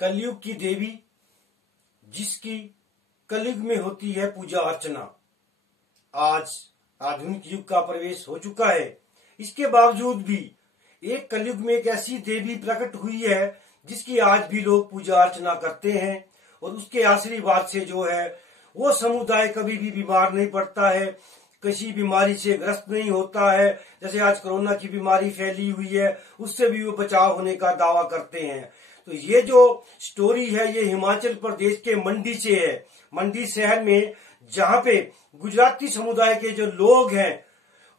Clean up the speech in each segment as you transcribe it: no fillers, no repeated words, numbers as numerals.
कलयुग की देवी जिसकी कलयुग में होती है पूजा अर्चना। आज आधुनिक युग का प्रवेश हो चुका है, इसके बावजूद भी एक कलयुग में एक ऐसी देवी प्रकट हुई है जिसकी आज भी लोग पूजा अर्चना करते हैं और उसके आशीर्वाद से जो है वो समुदाय कभी भी बीमार नहीं पड़ता है, किसी बीमारी से ग्रस्त नहीं होता है। जैसे आज कोरोना की बीमारी फैली हुई है, उससे भी वो बचाव होने का दावा करते हैं। तो ये जो स्टोरी है ये हिमाचल प्रदेश के मंडी से है। मंडी शहर में जहाँ पे गुजराती समुदाय के जो लोग हैं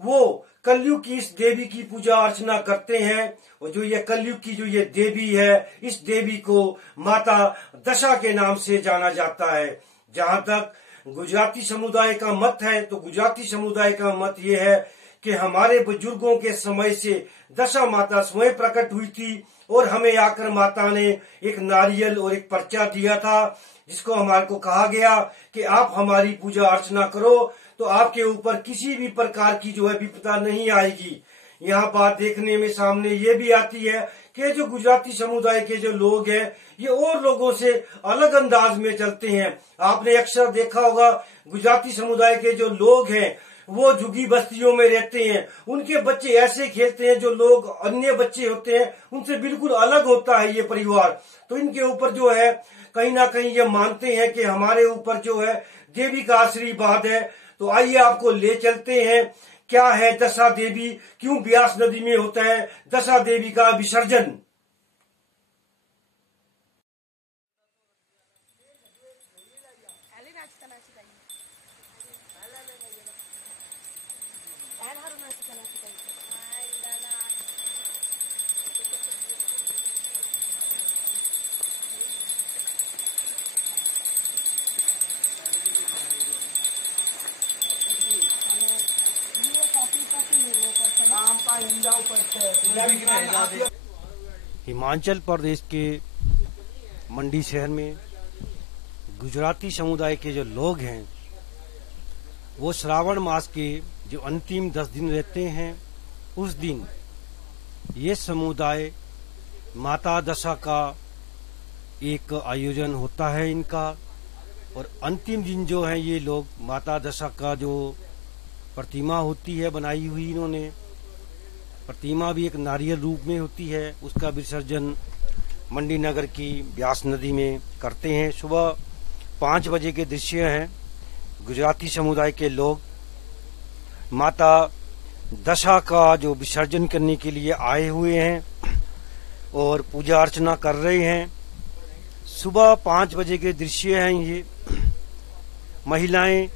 वो कलयुग की इस देवी की पूजा अर्चना करते हैं। और जो ये कलयुग की जो ये देवी है, इस देवी को माता दशा के नाम से जाना जाता है। जहाँ तक गुजराती समुदाय का मत है तो गुजराती समुदाय का मत ये है कि हमारे बुजुर्गों के समय से दशा माता स्वयं प्रकट हुई थी और हमें आकर माता ने एक नारियल और एक पर्चा दिया था, जिसको हमारे को कहा गया कि आप हमारी पूजा अर्चना करो तो आपके ऊपर किसी भी प्रकार की जो है विपदा नहीं आएगी। यहाँ बात देखने में सामने ये भी आती है कि जो गुजराती समुदाय के जो लोग हैं ये और लोगों से अलग अंदाज में चलते हैं। आपने अक्सर देखा होगा गुजराती समुदाय के जो लोग हैं वो झुग्गी बस्तियों में रहते हैं, उनके बच्चे ऐसे खेलते हैं जो लोग अन्य बच्चे होते हैं उनसे बिल्कुल अलग होता है ये परिवार। तो इनके ऊपर जो है कहीं ना कहीं ये मानते हैं कि हमारे ऊपर जो है देवी का आशीर्वाद है। तो आइए आपको ले चलते हैं, क्या है दशा देवी, क्यों ब्यास नदी में होता है दशा देवी का विसर्जन। हिमाचल प्रदेश के मंडी शहर में गुजराती समुदाय के जो लोग हैं वो श्रावण मास के जो अंतिम 10 दिन रहते हैं उस दिन ये समुदाय माता दशा का एक आयोजन होता है इनका। और अंतिम दिन जो है ये लोग माता दशा का जो प्रतिमा होती है बनाई हुई, इन्होंने प्रतिमा भी एक नारियल रूप में होती है, उसका विसर्जन मंडी नगर की ब्यास नदी में करते हैं। सुबह 5 बजे के दृश्य हैं। गुजराती समुदाय के लोग माता दशा का जो विसर्जन करने के लिए आए हुए हैं और पूजा अर्चना कर रहे हैं। सुबह 5 बजे के दृश्य हैं ये। महिलाएं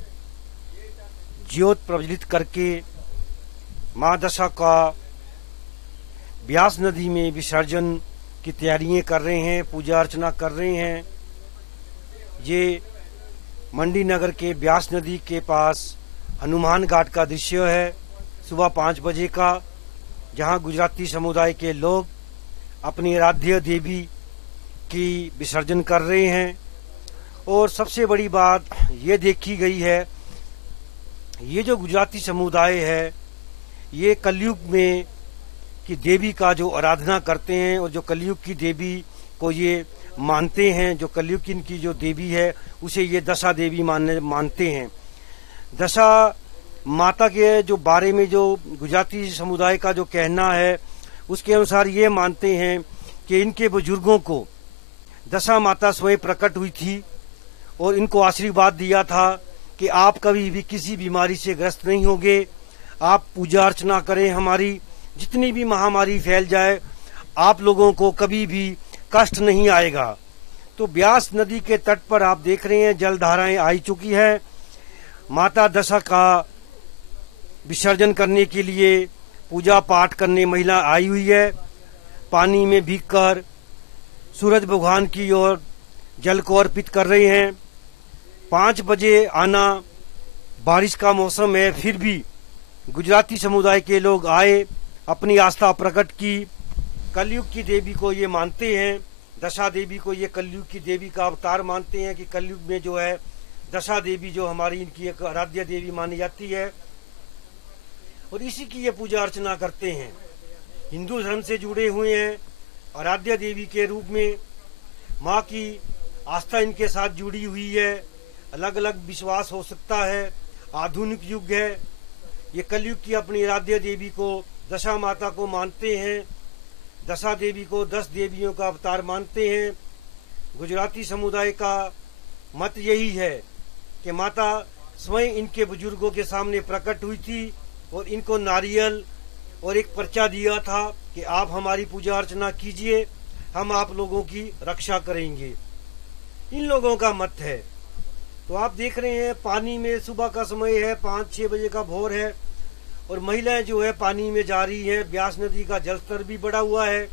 ज्योत प्रज्वलित करके मां दशा का ब्यास नदी में विसर्जन की तैयारियां कर रहे हैं, पूजा अर्चना कर रहे हैं। ये मंडी नगर के ब्यास नदी के पास हनुमान घाट का दृश्य है सुबह 5 बजे का, जहां गुजराती समुदाय के लोग अपनी आराध्य देवी की विसर्जन कर रहे हैं। और सबसे बड़ी बात ये देखी गई है, ये जो गुजराती समुदाय है ये कलयुग में की देवी का जो आराधना करते हैं और जो कलयुग की देवी को ये मानते हैं, जो कलयुग की जो देवी है उसे ये दशा देवी मानते हैं। दशा माता के जो बारे में जो गुजराती समुदाय का जो कहना है उसके अनुसार ये मानते हैं कि इनके बुजुर्गों को दशा माता स्वयं प्रकट हुई थी और इनको आशीर्वाद दिया था कि आप कभी भी किसी बीमारी से ग्रस्त नहीं होंगे, आप पूजा अर्चना करें, हमारी जितनी भी महामारी फैल जाए आप लोगों को कभी भी कष्ट नहीं आएगा। तो ब्यास नदी के तट पर आप देख रहे हैं जलधाराएं आई चुकी है। माता दशा का विसर्जन करने के लिए पूजा पाठ करने महिला आई हुई है। पानी में भीगकर सूरज भगवान की ओर जल को अर्पित कर रहे हैं। 5 बजे आना, बारिश का मौसम है, फिर भी गुजराती समुदाय के लोग आए, अपनी आस्था प्रकट की। कलयुग की देवी को ये मानते हैं, दशा देवी को ये कलयुग की देवी का अवतार मानते हैं कि कलयुग में जो है दशा देवी जो हमारी इनकी एक आराध्य देवी मानी जाती है और इसी की ये पूजा अर्चना करते हैं। हिंदू धर्म से जुड़े हुए हैं, आराध्य देवी के रूप में माँ की आस्था इनके साथ जुड़ी हुई है। अलग अलग विश्वास हो सकता है, आधुनिक युग है, ये कलयुग की अपनी आराध्य देवी को दशा माता को मानते हैं। दशा देवी को 10 देवियों का अवतार मानते हैं। गुजराती समुदाय का मत यही है कि माता स्वयं इनके बुजुर्गों के सामने प्रकट हुई थी और इनको नारियल और एक पर्चा दिया था कि आप हमारी पूजा अर्चना कीजिए, हम आप लोगों की रक्षा करेंगे। इन लोगों का मत है। तो आप देख रहे हैं पानी में सुबह का समय है, 5-6 बजे का भोर है और महिलाएं जो है पानी में जा रही है। ब्यास नदी का जलस्तर भी बढ़ा हुआ है,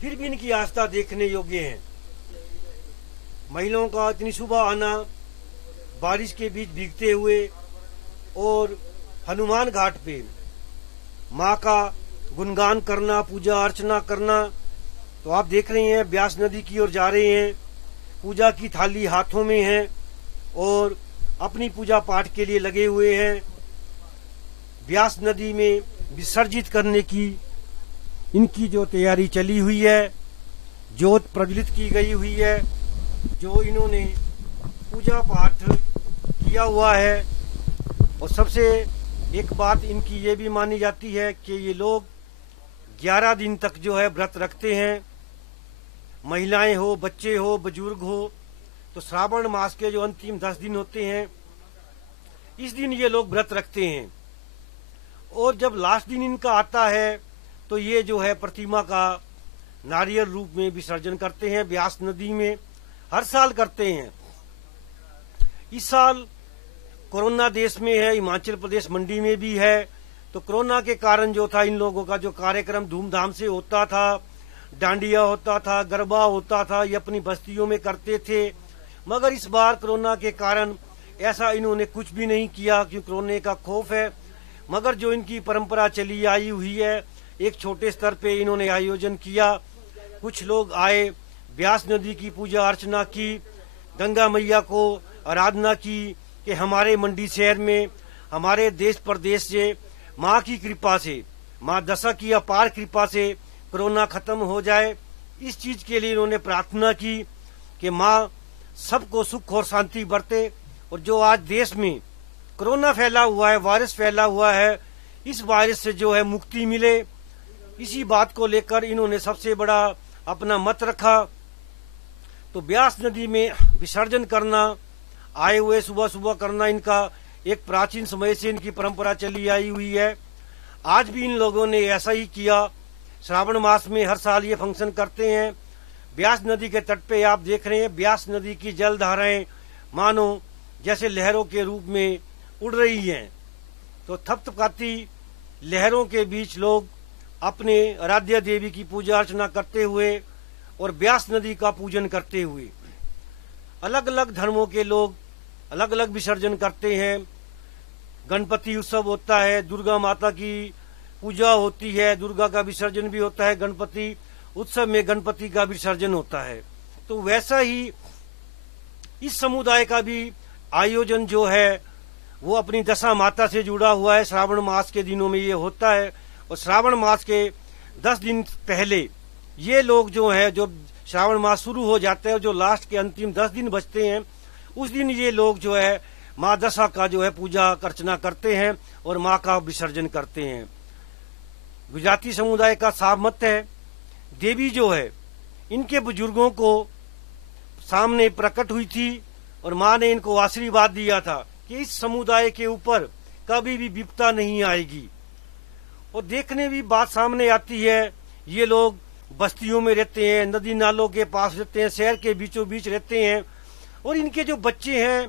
फिर भी इनकी आस्था देखने योग्य है। महिलाओं का इतनी सुबह आना, बारिश के बीच भीगते हुए और हनुमान घाट पे माँ का गुणगान करना, पूजा अर्चना करना। तो आप देख रहे हैं ब्यास नदी की ओर जा रहे हैं, पूजा की थाली हाथों में है और अपनी पूजा पाठ के लिए लगे हुए हैं। ब्यास नदी में विसर्जित करने की इनकी जो तैयारी चली हुई है, ज्योत प्रज्वलित की गई हुई है, जो इन्होंने पूजा पाठ किया हुआ है। और सबसे एक बात इनकी ये भी मानी जाती है कि ये लोग 11 दिन तक जो है व्रत रखते हैं। महिलाएं हो, बच्चे हो, बुजुर्ग हो। तो श्रावण मास के जो अंतिम 10 दिन होते हैं, इस दिन ये लोग व्रत रखते हैं। और जब लास्ट दिन इनका आता है तो ये जो है प्रतिमा का नारियल रूप में विसर्जन करते हैं ब्यास नदी में। हर साल करते हैं। इस साल कोरोना देश में है, हिमाचल प्रदेश मंडी में भी है। तो कोरोना के कारण जो था इन लोगों का जो कार्यक्रम धूमधाम से होता था, डांडिया होता था, गरबा होता था, ये अपनी बस्तियों में करते थे। मगर इस बार कोरोना के कारण ऐसा इन्होंने कुछ भी नहीं किया क्योंकि कोरोना का खौफ है। मगर जो इनकी परंपरा चली आई हुई है, एक छोटे स्तर पे इन्होंने आयोजन किया। कुछ लोग आए, ब्यास नदी की पूजा अर्चना की, गंगा मैया को आराधना की कि हमारे मंडी शहर में, हमारे देश प्रदेश से माँ की कृपा से, माँ दशा की अपार कृपा से कोरोना खत्म हो जाए। इस चीज के लिए इन्होंने प्रार्थना की कि माँ सबको सुख और शांति बरते। और जो आज देश में कोरोना फैला हुआ है, वायरस फैला हुआ है, इस वायरस से जो है मुक्ति मिले, इसी बात को लेकर इन्होंने सबसे बड़ा अपना मत रखा। तो ब्यास नदी में विसर्जन करना, आए हुए सुबह सुबह करना, इनका एक प्राचीन समय से इनकी परंपरा चली आई हुई है। आज भी इन लोगों ने ऐसा ही किया। श्रावण मास में हर साल ये फंक्शन करते हैं। ब्यास नदी के तट पे आप देख रहे हैं ब्यास नदी की जल धाराएं मानो जैसे लहरों के रूप में उड़ रही हैं। तो थपथपाती लहरों के बीच लोग अपने आराध्य देवी की पूजा अर्चना करते हुए और ब्यास नदी का पूजन करते हुए, अलग अलग धर्मों के लोग अलग अलग विसर्जन करते हैं। गणपति उत्सव होता है, दुर्गा माता की पूजा होती है, दुर्गा का विसर्जन भी होता है। गणपति उत्सव में गणपति का विसर्जन होता है। तो वैसा ही इस समुदाय का भी आयोजन जो है वो अपनी दशा माता से जुड़ा हुआ है। श्रावण मास के दिनों में ये होता है और श्रावण मास के 10 दिन पहले ये लोग जो है, जो श्रावण मास शुरू हो जाता है, जो लास्ट के अंतिम 10 दिन बचते हैं, उस दिन ये लोग जो है माँ दशा का जो है पूजा अर्चना करते हैं और माँ का विसर्जन करते हैं। गुजराती समुदाय का साफ मत है, देवी जो है इनके बुजुर्गों को सामने प्रकट हुई थी और माँ ने इनको आशीर्वाद दिया था कि इस समुदाय के ऊपर कभी भी विपदा नहीं आएगी। और देखने भी बात सामने आती है, ये लोग बस्तियों में रहते हैं, नदी नालों के पास रहते हैं, शहर के बीचों बीच रहते हैं और इनके जो बच्चे हैं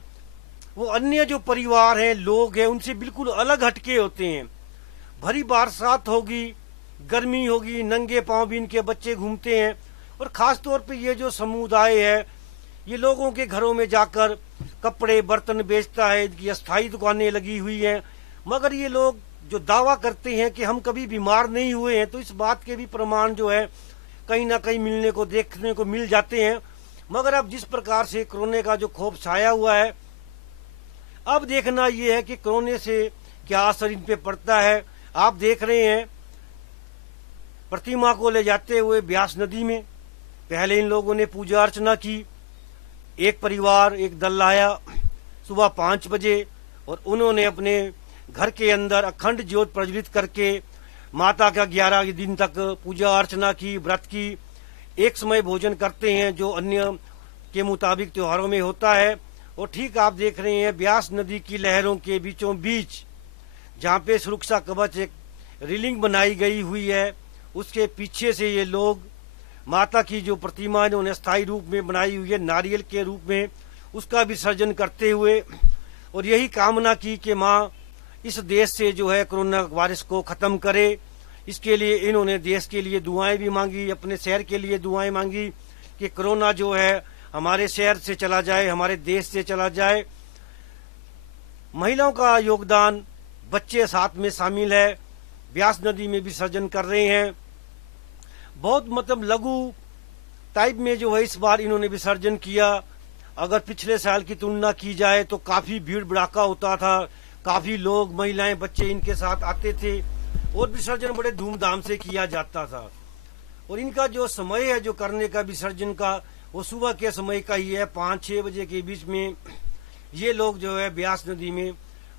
वो अन्य जो परिवार हैं, लोग हैं, उनसे बिल्कुल अलग हटके होते हैं। भरी बरसात होगी, गर्मी होगी, नंगे पांव भी इनके बच्चे घूमते हैं। और खास तौर पे ये जो समुदाय है ये लोगों के घरों में जाकर कपड़े बर्तन बेचता है, इनकी अस्थायी दुकानें लगी हुई हैं। मगर ये लोग जो दावा करते हैं कि हम कभी बीमार नहीं हुए हैं, तो इस बात के भी प्रमाण जो है कहीं ना कहीं मिलने को, देखने को मिल जाते हैं। मगर अब जिस प्रकार से कोरोना का जो खौफ छाया हुआ है, अब देखना यह है कि कोरोना से क्या असर इन पे पड़ता है। आप देख रहे हैं प्रतिमा को ले जाते हुए ब्यास नदी में पहले इन लोगों ने पूजा अर्चना की। एक परिवार, एक दल आया सुबह 5 बजे और उन्होंने अपने घर के अंदर अखंड ज्योत प्रज्वलित करके माता का 11 दिन तक पूजा अर्चना की, व्रत की। एक समय भोजन करते हैं जो अन्य के मुताबिक त्योहारों में होता है। और ठीक आप देख रहे हैं ब्यास नदी की लहरों के बीचों बीच जहाँ पे सुरक्षा कवच एक रेलिंग बनाई गई हुई है, उसके पीछे से ये लोग माता की जो प्रतिमा इन्होंने स्थायी रूप में बनाई हुई है नारियल के रूप में, उसका विसर्जन करते हुए और यही कामना की कि माँ इस देश से जो है कोरोना वायरस को खत्म करे। इसके लिए इन्होंने देश के लिए दुआएं भी मांगी, अपने शहर के लिए दुआएं मांगी कि कोरोना जो है हमारे शहर से चला जाए, हमारे देश से चला जाए। महिलाओं का योगदान, बच्चे साथ में शामिल है, ब्यास नदी में विसर्जन कर रहे हैं। बहुत मतलब लघु टाइप में जो है इस बार इन्होंने विसर्जन किया। अगर पिछले साल की तुलना की जाए तो काफी भीड़ भड़ाका होता था, काफी लोग, महिलाएं, बच्चे इनके साथ आते थे और विसर्जन बड़े धूमधाम से किया जाता था। और इनका जो समय है जो करने का विसर्जन का, वो सुबह के समय का ही है। 5-6 बजे के बीच में ये लोग जो है ब्यास नदी में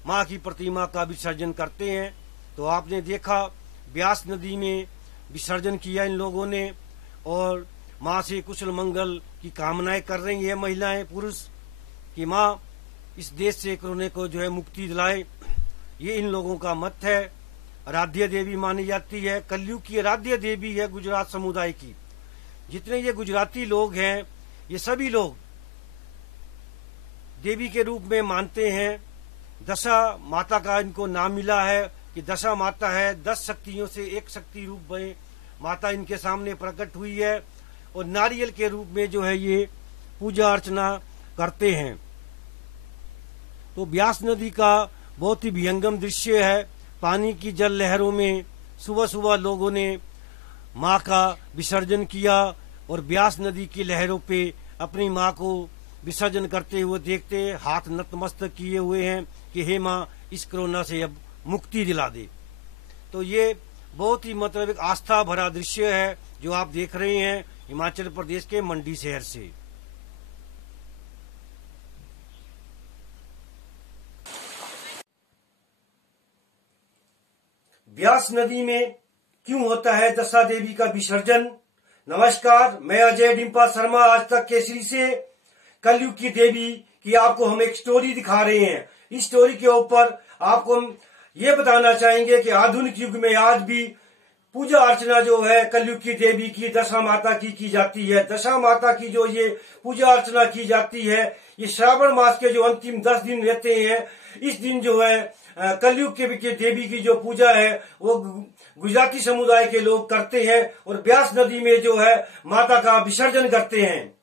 माँ की प्रतिमा का विसर्जन करते हैं। तो आपने देखा ब्यास नदी में विसर्जन किया इन लोगों ने और माँ से कुशल मंगल की कामनाएं कर रही है महिलाएं, पुरुष, कि माँ इस देश से कोरोना को जो है मुक्ति दिलाए। ये इन लोगों का मत है। आराध्य देवी मानी जाती है, कलयुग की आराध्य देवी है गुजरात समुदाय की। जितने ये गुजराती लोग हैं ये सभी लोग देवी के रूप में मानते हैं। दशा माता का इनको नाम मिला है कि दशा माता है, 10 शक्तियों से एक शक्ति रूप में माता इनके सामने प्रकट हुई है और नारियल के रूप में जो है ये पूजा अर्चना करते हैं। तो ब्यास नदी का बहुत ही विहंगम दृश्य है। पानी की जल लहरों में सुबह सुबह लोगों ने माँ का विसर्जन किया और ब्यास नदी की लहरों पे अपनी माँ को विसर्जन करते हुए देखते हाथ नतमस्तक किए हुए हैं कि हे माँ इस कोरोना से अब मुक्ति दिला दे। तो ये बहुत ही मतलब एक आस्था भरा दृश्य है जो आप देख रहे हैं हिमाचल प्रदेश के मंडी शहर से। ब्यास नदी में क्यों होता है दशा देवी का विसर्जन? नमस्कार, मैं अजय डिम्पा शर्मा आज तक केसरी से कलयुग की देवी की आपको हम एक स्टोरी दिखा रहे हैं। इस स्टोरी के ऊपर आपको हम ये बताना चाहेंगे कि आधुनिक युग में आज भी पूजा अर्चना जो है कलयुग की देवी की, दशा माता की जाती है। दशा माता की जो ये पूजा अर्चना की जाती है, ये श्रावण मास के जो अंतिम 10 दिन रहते हैं, इस दिन जो है कलयुग के देवी की जो पूजा है वो गुजराती समुदाय के लोग करते हैं और ब्यास नदी में जो है माता का विसर्जन करते हैं।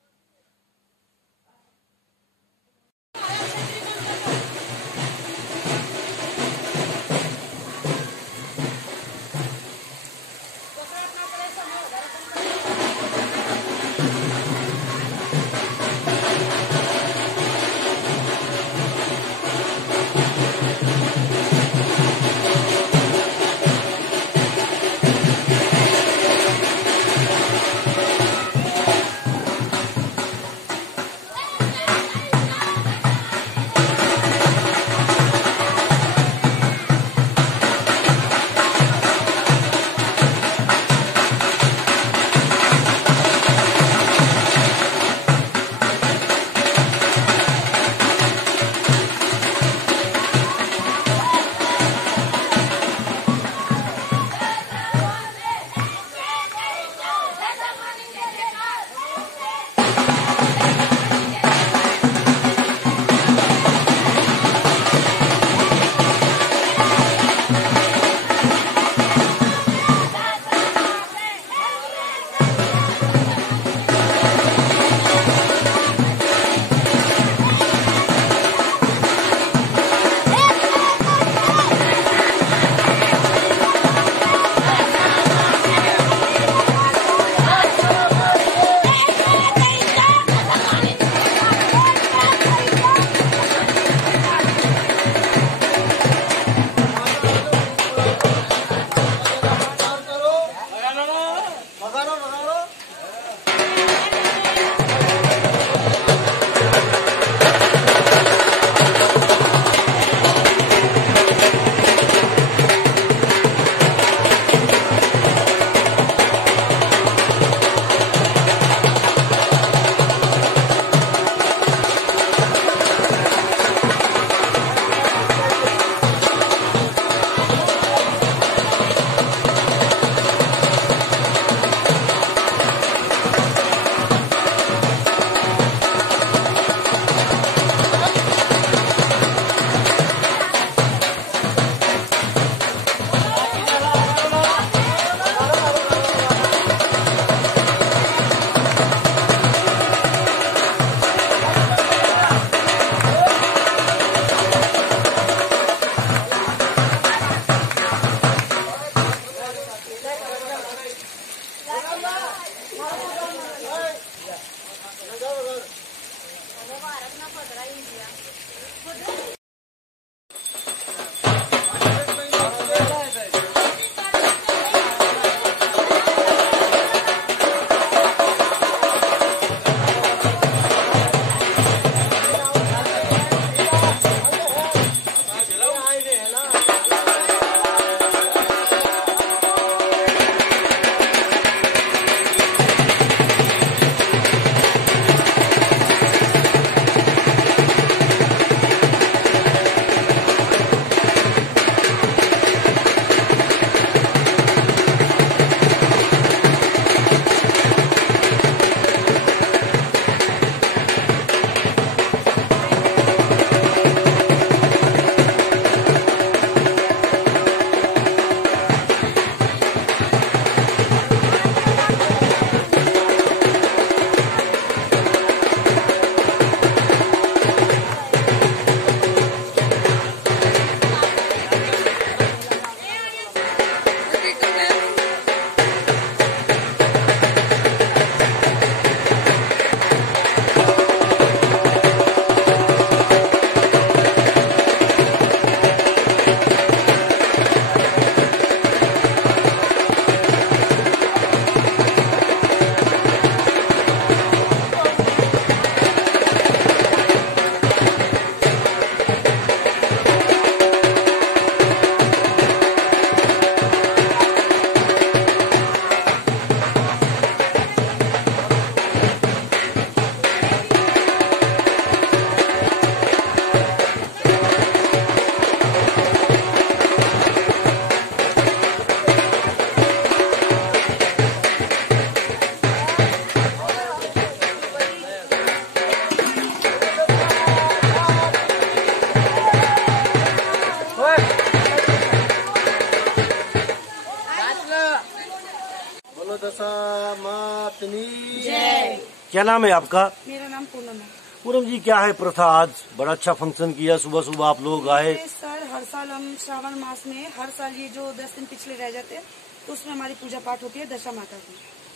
दशा मातनी जय। क्या नाम है आपका? मेरा नाम पूनम है। पूनम जी, क्या है प्रथा? आज बड़ा अच्छा फंक्शन किया, सुबह सुबह आप लोग आए। सर, हर साल हम श्रावण मास में हर साल ये जो 10 दिन पिछले रह जाते हैं तो उसमें हमारी पूजा पाठ होती है दशा माता की।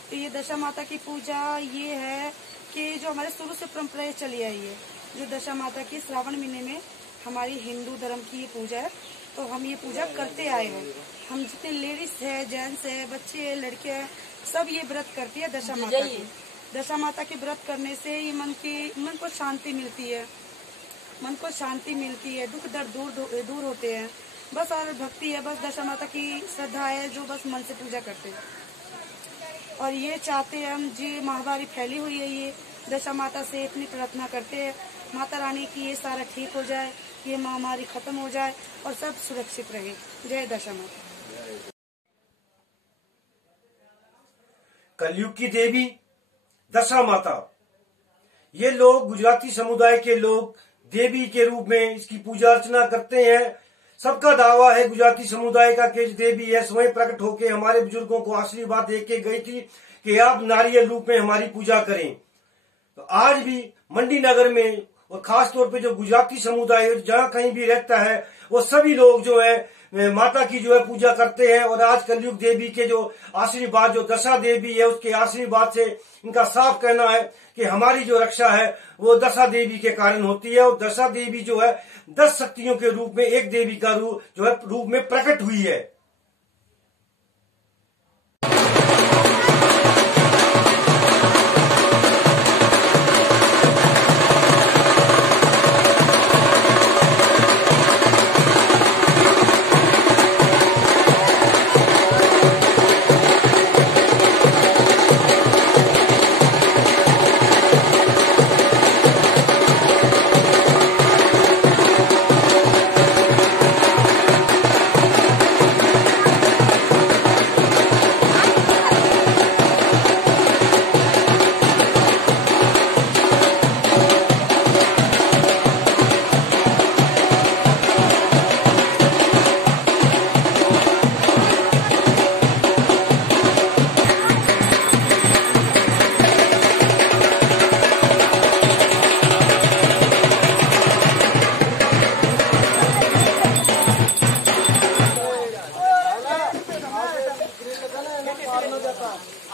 तो ये दशा माता की पूजा ये है कि जो हमारे शुरू से परंपरा चली आई है, जो दशा माता की श्रावण महीने में हमारी हिंदू धर्म की ये पूजा है, तो हम ये पूजा करते आए हैं। हम जितने लेडीज है, जेंट्स है, बच्चे है, लड़के हैं, सब ये व्रत करती है दशा माता की। दशा माता के व्रत करने से ये मन को शांति मिलती है, मन को शांति मिलती है, दुख दर्द दूर होते हैं। बस और भक्ति है, बस दशा माता की श्रद्धा है जो बस मन से पूजा करते हैं। और ये चाहते हैं हम, जी महामारी फैली हुई है, ये दशा माता से इतनी प्रार्थना करते हैं माता रानी की ये सारा ठीक हो जाए, ये महामारी खत्म हो जाए और सब सुरक्षित रहे। जय दशा माता। कलयुग की देवी दशा माता, ये लोग गुजराती समुदाय के लोग देवी के रूप में इसकी पूजा अर्चना करते हैं। सबका दावा है गुजराती समुदाय का कि देवी है स्वयं प्रकट होकर हमारे बुजुर्गों को आशीर्वाद दे के गई थी कि आप नारियल रूप में हमारी पूजा करें। तो आज भी मंडी नगर में और खास तौर पे जो गुजराती समुदाय जहाँ कहीं भी रहता है वो सभी लोग जो है माता की जो है पूजा करते हैं। और आज कलयुग देवी के जो आशीर्वाद, जो दशा देवी है उसके आशीर्वाद से इनका साफ कहना है कि हमारी जो रक्षा है वो दशा देवी के कारण होती है। और दशा देवी जो है 10 शक्तियों के रूप में एक देवी का रूप में प्रकट हुई है।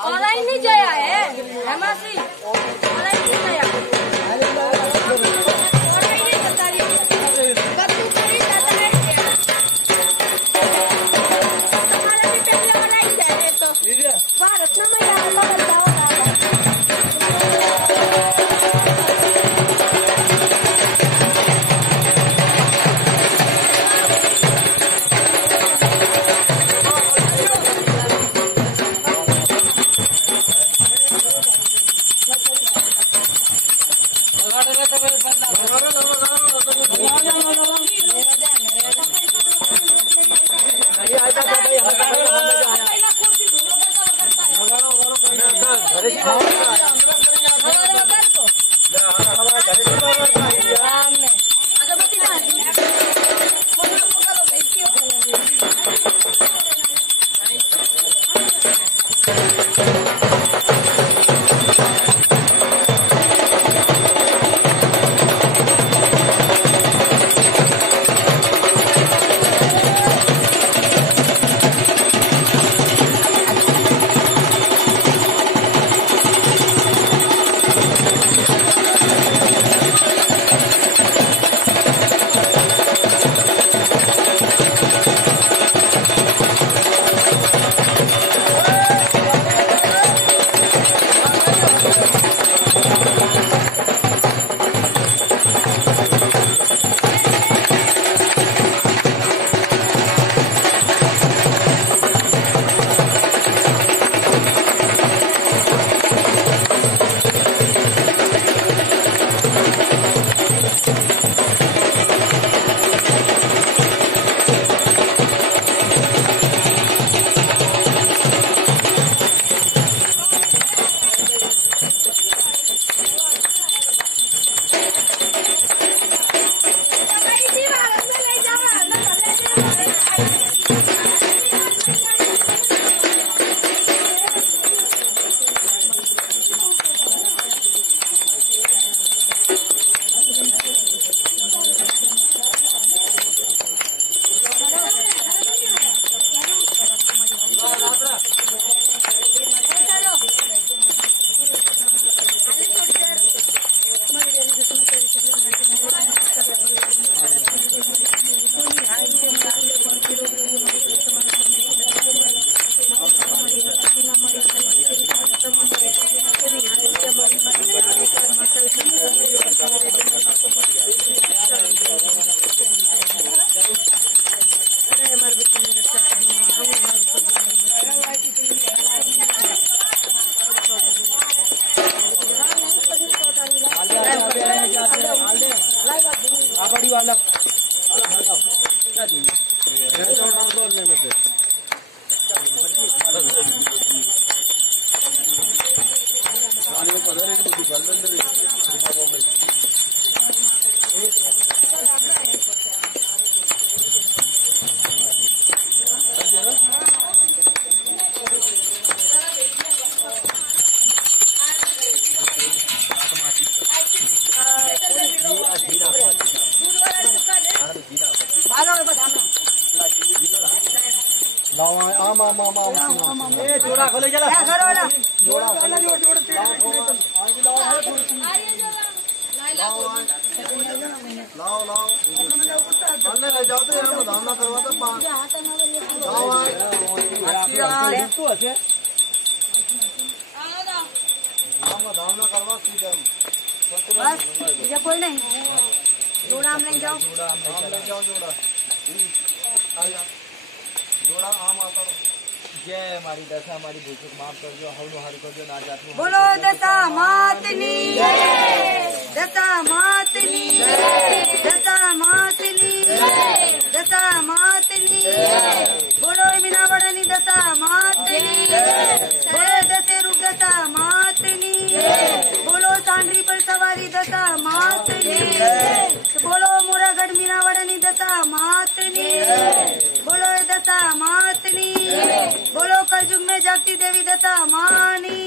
ऑनलाइन नहीं जाया है हमारी ऑनलाइन नहीं जाया ऑनलाइन नहीं करता रही बच्चों को नहीं जाता है हमारा भी पहले ऑनलाइन जाए तो भारत में मैं जाओ जोड़ा खोले चला बस ये कोई नहीं जोड़ा हम नहीं जाओ जोड़ा आम आता जय हमारी दशा हमारी भूख माफ कर दो हम हर कर दो ना जात बोलो दशा मातनी दशा मातनी दशा मातनी दशा मातनी बोलो मीनावड़नी दशा मातनी बोलो दशे रूप दशा मातनी बोलो सांडरी पर सवारी दशा मातनी बोलो मोरागढ़ मीनावड़नी दशा मातनी बोलो दशा मातनी बोलो कलयुग में जागती देवी दशा मानी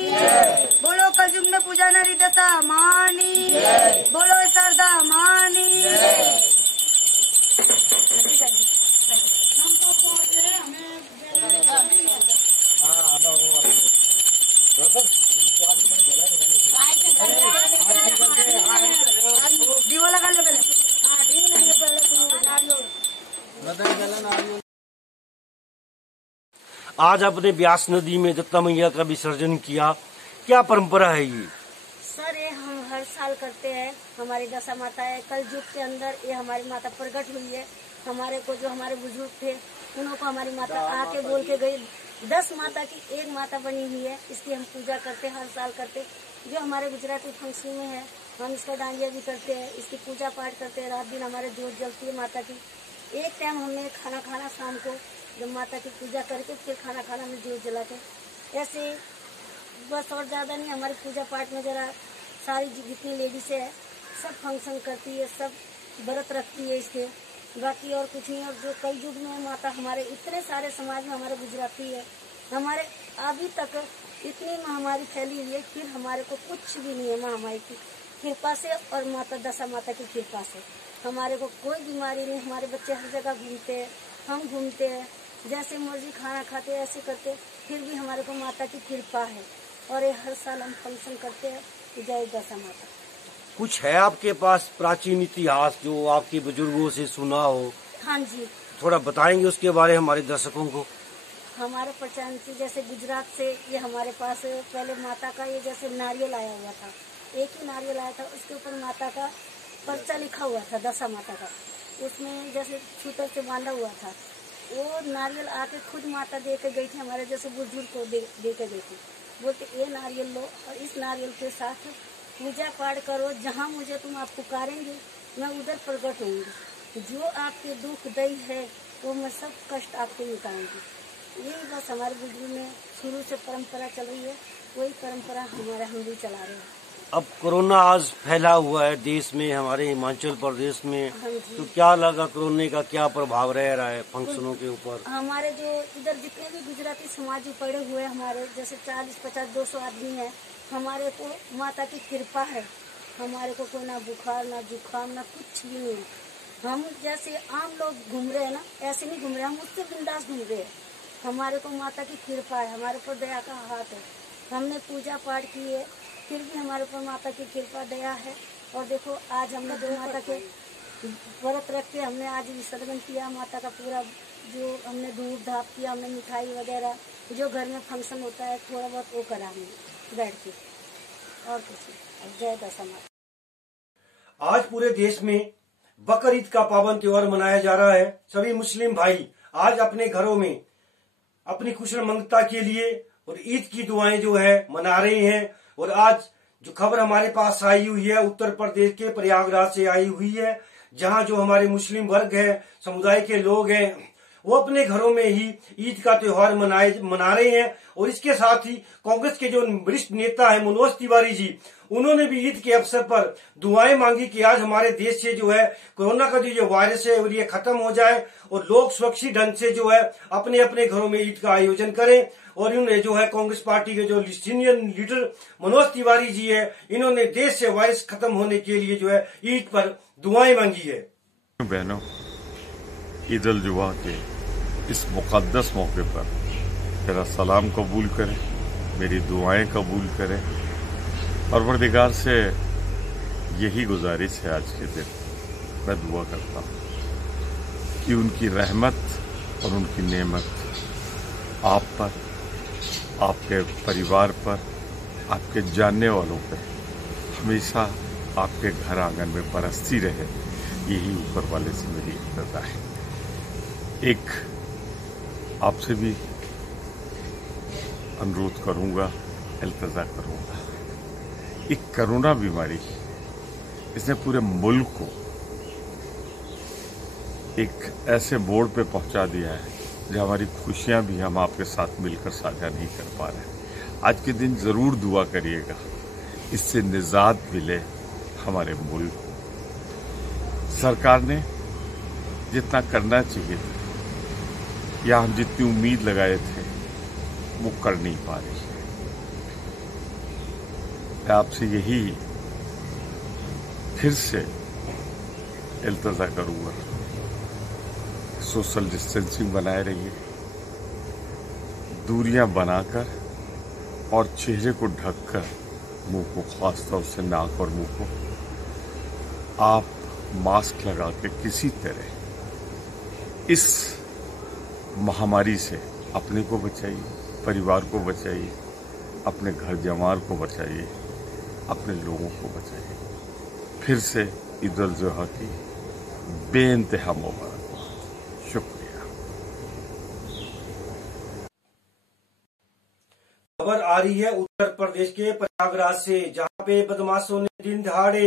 बोलो कलयुग में पूजा नारी दशा मानी बोलो शारदा मानी दीवा लगा लो पहले आज आपने ब्यास नदी में दत्ता मैया का विसर्जन किया, क्या परंपरा है ये? सर ये हम हर साल करते हैं। हमारी दशा माता है, कल युग के अंदर ये हमारी माता प्रकट हुई है। हमारे को जो हमारे बुजुर्ग थे उन्हों को हमारी माता आके बोल के गई 10 माता की एक माता बनी हुई है। इसकी हम पूजा करते हर साल करते। जो हमारे गुजराती फंक्शन में है हम इसका डांडिया भी करते हैं, इसकी पूजा पाठ करते हैं। रात दिन हमारे जोत जलती है माता की। एक टाइम हमने खाना खाना शाम को जब माता की पूजा करके फिर खाना खाना में जोत जला के ऐसे बस और ज्यादा नहीं। हमारी पूजा पाठ में जरा सारी जितनी लेडीज है सब फंक्शन करती है, सब व्रत रखती है इसके, बाकी और कुछ नहीं। और जो कई युग में माता हमारे इतने सारे समाज में हमारे गुजराती है, हमारे अभी तक इतनी महामारी फैली हुई है फिर हमारे को कुछ भी नहीं है। महामारी की कृपा से और माता दशा माता की कृपा से हमारे को कोई बीमारी नहीं। हमारे बच्चे हर जगह घूमते हैं, हम घूमते हैं, जैसे मर्जी खाना खाते हैं ऐसे करते, फिर भी हमारे को माता की कृपा है। और ये हर साल हम फंक्शन करते हैं। जय दशा माता। कुछ है आपके पास प्राचीन इतिहास जो आपके बुजुर्गों से सुना हो? हाँ जी, थोड़ा बताएंगे उसके बारे में हमारे दर्शकों को। हमारे पहचान से जैसे गुजरात से ये हमारे पास पहले माता का ये जैसे नारियल आया हुआ था, एक ही नारियल आया था, उसके ऊपर माता का पर्चा लिखा हुआ था दशा माता का। उसमें जैसे सूतर से बांधा हुआ था। वो नारियल आके खुद माता दे के गई थी, हमारे जैसे बुजुर्ग को दे के गई थी। बोलते ये नारियल लो और इस नारियल के साथ पूजा पाठ करो, जहाँ मुझे तुम आप पुकारेंगे मैं उधर प्रकट होंगी। जो आपके दुख दई है वो मैं सब कष्ट आपको मिटाऊंगी। यही बस हमारे बुजुर्ग में शुरू से परंपरा चल रही है, वही परंपरा हम भी चला रहे हैं। अब कोरोना आज फैला हुआ है देश में, हमारे हिमाचल प्रदेश में, तो क्या लगा कोरोना का क्या प्रभाव रह रहा है फंक्शनों के ऊपर? हमारे जो इधर जितने भी गुजराती समाज पड़े हुए हमारे जैसे 40, 50, 200 आदमी है, हमारे को माता की कृपा है। हमारे को कोई ना बुखार ना जुकाम ना कुछ भी नहीं। हम जैसे आम लोग घूम रहे हैं ना, ऐसे नहीं घूम रहे, हम उससे बिंदास घूम रहे हैं। हमारे को माता की कृपा है, हमारे ऊपर दया का हाथ है। हमने पूजा पाठ की है फिर भी हमारे ऊपर माता की कृपा दया है। और देखो आज हमने जो माता के व्रत रख के हमने आज विसर्जन किया माता का पूरा, जो हमने धूप धाप किया, हमने मिठाई वगैरह जो घर में फंक्शन होता है थोड़ा बहुत वो करा हमने बैठ के, और कुछ नहीं। जय दशा माता। आज पूरे देश में बकर ईद का पावन त्योहार मनाया जा रहा है। सभी मुस्लिम भाई आज अपने घरों में अपनी कुशल मंगता के लिए और ईद की दुआएं जो है मना रहे हैं। और आज जो खबर हमारे पास आई हुई है उत्तर प्रदेश के प्रयागराज से आई हुई है, जहां जो हमारे मुस्लिम वर्ग है, समुदाय के लोग हैं, वो अपने घरों में ही ईद का त्योहार मना रहे हैं। और इसके साथ ही कांग्रेस के जो वरिष्ठ नेता है मनोज तिवारी जी, उन्होंने भी ईद के अवसर पर दुआएं मांगी कि आज हमारे देश से जो है कोरोना का जो वायरस है और ये खत्म हो जाए और लोग सुरक्षित ढंग से जो है अपने अपने घरों में ईद का आयोजन करें। और इन्होंने जो है कांग्रेस पार्टी के जो सीनियर लीडर मनोज तिवारी जी है, इन्होंने देश से वायरस खत्म होने के लिए जो है ईद पर दुआएं मांगी है। बहनों, ईद उल जुहा के इस मुकद्दस मौके पर मेरा सलाम कबूल करे, मेरी दुआएं कबूल करे। और परवरदिगार से यही गुजारिश है आज के दिन, मैं दुआ करता हूँ कि उनकी रहमत और उनकी नेमत आप पर, आपके परिवार पर, आपके जानने वालों पर हमेशा आपके घर आंगन में बरसती रहे। यही ऊपर वाले से मेरी इल्तजा है। एक आपसे भी अनुरोध करूंगा, इल्तजा करूंगा, एक कोरोना बीमारी इसने पूरे मुल्क को एक ऐसे मोड़ पे पहुंचा दिया है जो हमारी खुशियां भी हम आपके साथ मिलकर साझा नहीं कर पा रहे। आज के दिन जरूर दुआ करिएगा, इससे निजात मिले हमारे मुल्क को। सरकार ने जितना करना चाहिए या हम जितनी उम्मीद लगाए थे वो कर नहीं पा रही है। मैं आपसे यही फिर से इल्तजा करूंगा, सोशल डिस्टेंसिंग बनाए रहिए, दूरियां बनाकर और चेहरे को ढककर, मुंह को खासतौर से नाक और मुंह को आप मास्क लगा के किसी तरह इस महामारी से अपने को बचाइए, परिवार को बचाइए, अपने घर जमार को बचाइए, अपने लोगों को बचाइए। फिर से ईद उल जुहा की बेइंतहा मुबारक हो। शुक्रिया। खबर आ रही है उत्तर प्रदेश के प्रयागराज से, जहां पे बदमाशों ने दिन दहाड़े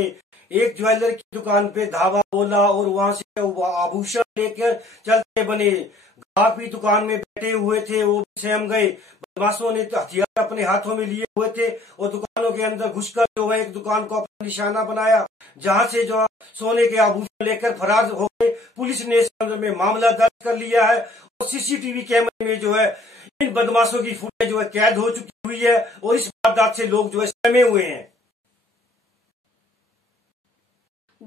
एक ज्वेलर की दुकान पे धावा बोला और वहां से आभूषण लेकर चलते बने। ग्राहक भी दुकान में बैठे हुए थे, वो भी सहम गए। बदमाशों ने हथियार अपने हाथों में लिए हुए थे और दुकानों के अंदर घुसकर जो है एक दुकान को अपना निशाना बनाया, जहां से जो सोने के आभूषण लेकर फरार हो गए। पुलिस ने इस संदर्भ में मामला दर्ज कर लिया है और सीसीटीवी कैमरे में जो है इन बदमाशों की फुटेज जो है कैद हो चुकी हुई है और इस वारदात से लोग जो है सहमे हुए हैं।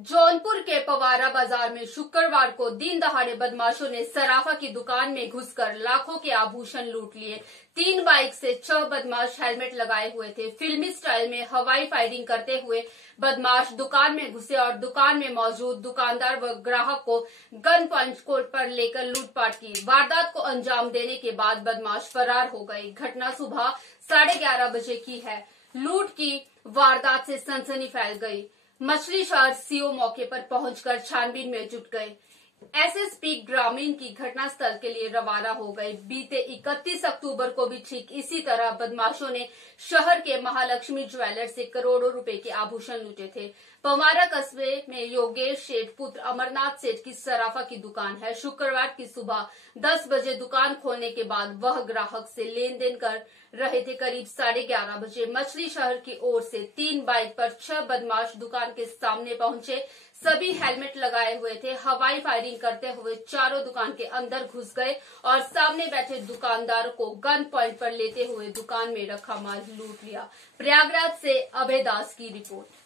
जौनपुर के पवारा बाजार में शुक्रवार को दिन दहाड़े बदमाशों ने सराफा की दुकान में घुसकर लाखों के आभूषण लूट लिए। 3 बाइक से 6 बदमाश हेलमेट लगाए हुए थे। फिल्मी स्टाइल में हवाई फायरिंग करते हुए बदमाश दुकान में घुसे और दुकान में मौजूद दुकानदार व ग्राहक को गन पॉइंट पर लेकर लूटपाट की। वारदात को अंजाम देने के बाद बदमाश फरार हो गए। घटना सुबह 11:30 बजे की है। लूट की वारदात से सनसनी फैल गई। मछली शहर सीओ मौके पर पहुंचकर छानबीन में जुट गए। एसएसपी ग्रामीण की घटनास्थल के लिए रवाना हो गए। बीते 31 अक्टूबर को भी ठीक इसी तरह बदमाशों ने शहर के महालक्ष्मी ज्वेलर से करोड़ों रुपए के आभूषण लूटे थे। पवारा कस्बे में योगेश सेठ पुत्र अमरनाथ सेठ की सराफा की दुकान है। शुक्रवार की सुबह 10 बजे दुकान खोलने के बाद वह ग्राहक से लेन देन कर रहे थे। करीब 11:30 बजे मछली शहर की ओर से 3 बाइक पर 6 बदमाश दुकान के सामने पहुंचे। सभी हेलमेट लगाए हुए थे। हवाई फायरिंग करते हुए चारों दुकान के अंदर घुस गए और सामने बैठे दुकानदार को गन पॉइंट पर लेते हुए दुकान में रखा माल लूट लिया। प्रयागराज से अभय दास की रिपोर्ट।